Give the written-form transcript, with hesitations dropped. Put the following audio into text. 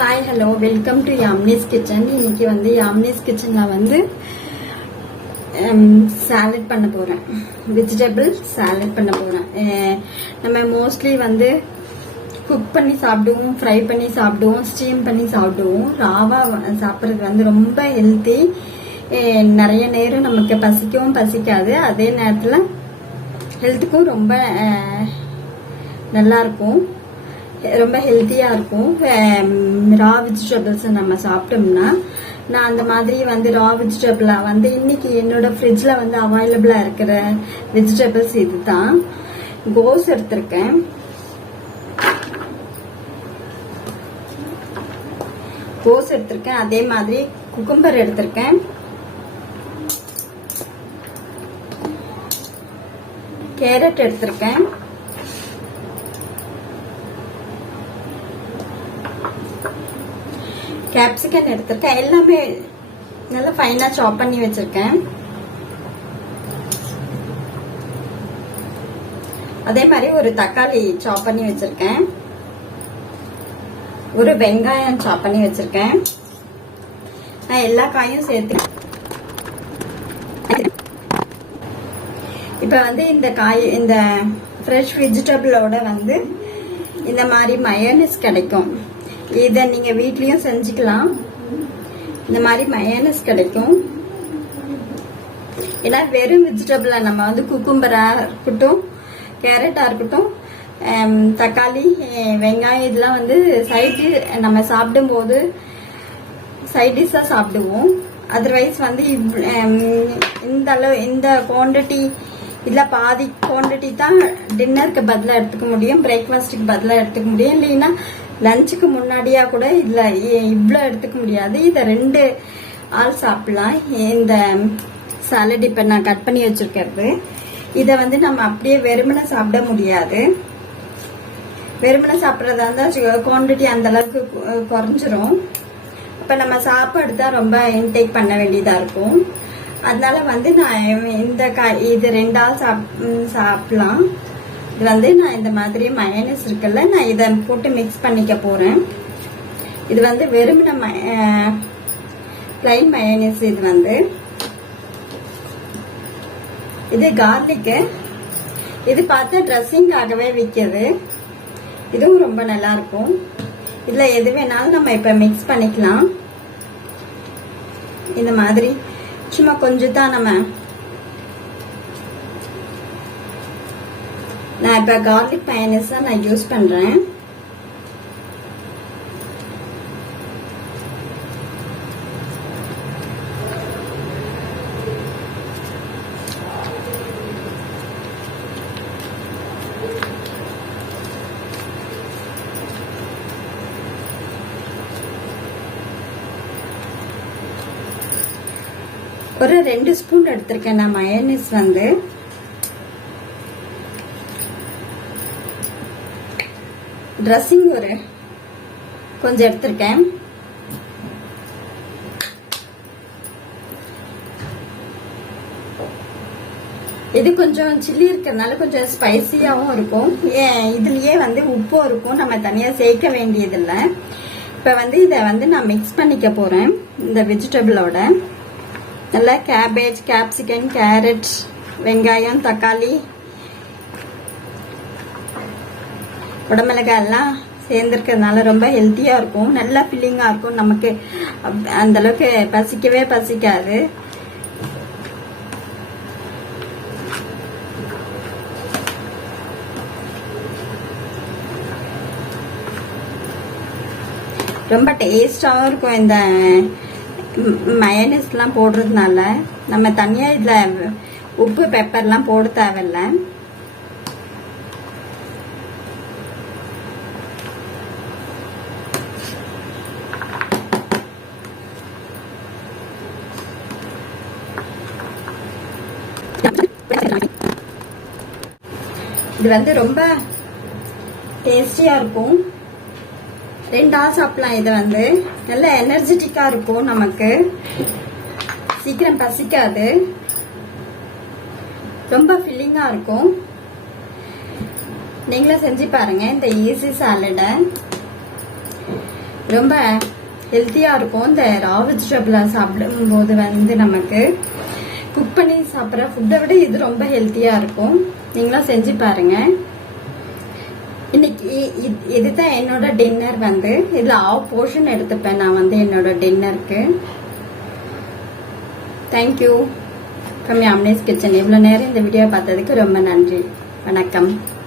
Hi hello welcome to Yamini's kitchen. இன்னைக்கு வந்து யாமினிஸ் கிச்சனில் வந்து சாலட் பண்ண போகிறேன். வெஜிடபிள் சாலட் பண்ண போகிறேன். நம்ம மோஸ்ட்லி வந்து குக் பண்ணி சாப்பிடுவோம், ஃப்ரை பண்ணி சாப்பிடுவோம், ஸ்டீம் பண்ணி சாப்பிடுவோம். ராவாக சாப்பிட்றது வந்து ரொம்ப ஹெல்த்தி. நிறைய நேரம் நமக்கு பசிக்கவும் பசிக்காது, அதே நேரத்தில் ஹெல்த்துக்கும் ரொம்ப நல்லாயிருக்கும், ரொம்ப ஹெல்த்தியாக இருக்கும். ரா வெஜிடபிள்ஸ் நம்ம சாப்பிட்டோம்னா, நான் அந்த மாதிரி வந்து ரா வெஜிடபிளாக வந்து இன்னைக்கு என்னோட ஃப்ரிட்ஜில் வந்து அவைலபிளாக இருக்கிற வெஜிடபிள்ஸ் இது தான். கோஸ் எடுத்திருக்கேன், அதே மாதிரி குக்கும்பர் எடுத்திருக்கேன், கேரட் எடுத்திருக்கேன், கேப்சிகம் எடுத்திருக்கேன். எல்லாமே நல்லா ஃபைனா சாப் பண்ணி வச்சிருக்கேன். அதே மாதிரி ஒரு தக்காளி சாப் பண்ணி வச்சிருக்கேன், ஒரு வெங்காயம் சாப் பண்ணி வச்சிருக்கேன். நான் எல்லா காயும் சேர்த்து இப்ப வந்து இந்த ஃப்ரெஷ் வெஜிடபிளோட வந்து இந்த மாதிரி மயோனைஸ் கிடைக்கும். இதை நீங்க வீட்லயும் செஞ்சுக்கலாம். இந்த மாதிரி மயோனைஸ் கிடைக்கும். ஏன்னா வெறும் வெஜிடபிள நம்ம வந்து குக்கும்பரா இருக்கட்டும், கேரட்டா இருக்கட்டும், தக்காளி, வெங்காயம் இதெல்லாம் வந்து நம்ம சாப்பிடும் போது சைட் டிஷ்ஷா சாப்பிடுவோம். அதர்வைஸ் வந்து இந்த குவான்டிட்டி இல்ல பாதி குவான்டிட்டி தான் டின்னருக்கு பதிலா எடுத்துக்க முடியும், பிரேக்ஃபாஸ்டுக்கு பதிலா எடுத்துக்க முடியும், இல்லைன்னா லஞ்சுக்கு முன்னாடியா கூட இல்ல இவ்வளோ எடுத்துக்க முடியாது. இதை 2 ஆள் சாப்பிடலாம். இந்த சாலட் இப்ப நான் கட் பண்ணி வச்சிருக்கிறது, இதை வந்து நம்ம அப்படியே வெறுமனை சாப்பிட முடியாது. வெறுமனை சாப்பிட்றதா இருந்தா குவான்டிட்டி அந்த அளவுக்கு குறைஞ்சிரும். அப்ப நம்ம சாப்பாடு தான் ரொம்ப இன்டேக் பண்ண வேண்டியதா இருக்கும். அதனால வந்து நான் இது 2 ஆள் சாப்பிடலாம். இது வந்து நான் இந்த மாதிரி மயோனைஸ் இருக்குல்ல, நான் இதை போட்டு மிக்ஸ் பண்ணிக்க போறேன். இது வந்து வெறும் நம்ம பிளைன் மயோனைஸ். இது வந்து இது கார்லிக்கு, இது பார்த்தா ட்ரெஸ்ஸிங்காகவே விற்கிது. இதுவும் ரொம்ப நல்லா இருக்கும். இதுல எது வேணாலும் நம்ம இப்ப மிக்ஸ் பண்ணிக்கலாம். இந்த மாதிரி சும்மா கொஞ்சம் தான் நான் இப்ப கார்லிக் மயோனைஸ் தான் நான் யூஸ் பண்றேன். ஒரு 2 ஸ்பூன் எடுத்திருக்கேன் நான் மயோனைஸ். வந்து ட்ரெஸ்ஸிங் ஒரு கொஞ்சம் எடுத்திருக்கேன். இது கொஞ்சம் சில்லி இருக்கிறதுனால கொஞ்சம் ஸ்பைசியாவும் இருக்கும். இதுலயே வந்து உப்பும் இருக்கும், நம்ம தனியா சேர்க்க வேண்டியதில்லை. இப்ப வந்து இதை வந்து நான் மிக்ஸ் பண்ணிக்க போறேன் இந்த வெஜிடபிளோட. நல்லா கேபேஜ், கேப்சிகம், கேரட், வெங்காயம், தக்காளி, குடமிளகாய் எல்லாம் சேர்ந்துருக்கிறதுனால ரொம்ப ஹெல்த்தியா இருக்கும், நல்லா ஃபில்லிங்கா இருக்கும். நமக்கு அந்த அளவுக்கு பசிக்கவே பசிக்காது. ரொம்ப டேஸ்டாவும் இருக்கும். இந்த மயோனைஸ் எல்லாம் போடுறதுனால நம்ம தனியா இதுல உப்பு பெப்பர்லாம் போட தேவையில்லை. இது வந்து ரொம்ப டேஸ்டியா இருக்கும். 2 ஆள் சாப்பிடலாம். இது வந்து நல்ல எனர்ஜெட்டிக்கா இருக்கும், நமக்கு சீக்கிரம் பசிக்காது, ரொம்ப ஃபில்லிங்கா இருக்கும். நீங்களும் செஞ்சு பாருங்க இந்த ஈஸி சாலடை. ரொம்ப ஹெல்த்தியா இருக்கும். இந்த ரா வெஜிடபிளா சாப்பிடும் போது நமக்கு குக் பண்ணி சாப்பிட்ற ஃபுட்டை விட இது ரொம்ப ஹெல்த்தியா இருக்கும். நீங்களும் செஞ்சு பாருங்க. இன்னைக்கு இதுதான் என்னோட டின்னர். இதுல ஆஃப் போர்ஷன் எடுத்துப்பேன் நான் என்னோட டின்னருக்கு. Thank you from Yamini's kitchen. இவ்வளவு நேரம் இந்த வீடியோ பார்த்ததுக்கு ரொம்ப நன்றி. வணக்கம்.